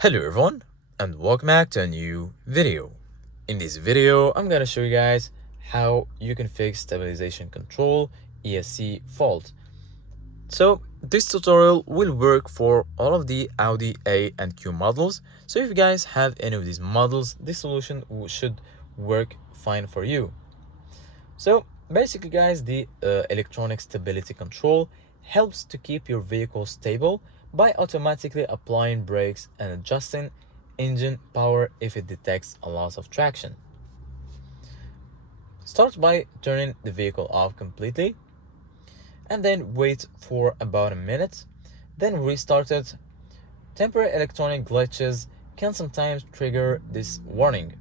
Hello everyone and welcome back to a new video. In this video, I'm gonna show you guys how you can fix stabilization control ESC fault. So this tutorial will work for all of the Audi A and Q models. So if you guys have any of these models, this solution should work fine for you. So basically guys, the electronic stability control helps to keep your vehicle stable by automatically applying brakes and adjusting engine power if it detects a loss of traction. Start by turning the vehicle off completely and then wait for about a minute, then restart it. Temporary electronic glitches can sometimes trigger this warning.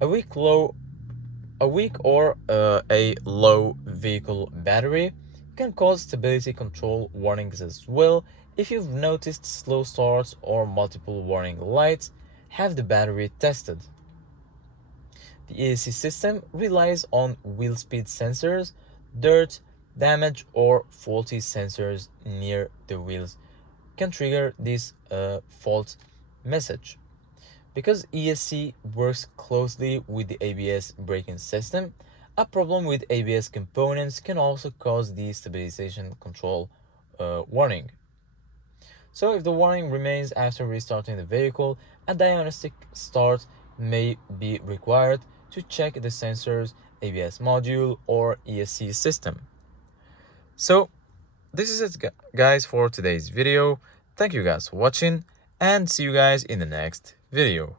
A weak or a low vehicle battery can cause stability control warnings as well. If you've noticed slow starts or multiple warning lights, have the battery tested. The ESC system relies on wheel speed sensors. Dirt, damage, or faulty sensors near the wheels can trigger this fault message. Because ESC works closely with the ABS braking system, a problem with ABS components can also cause the stabilization control warning. So if the warning remains after restarting the vehicle, a diagnostic start may be required to check the sensors, ABS module, or ESC system. So this is it guys for today's video. Thank you guys for watching and see you guys in the next video.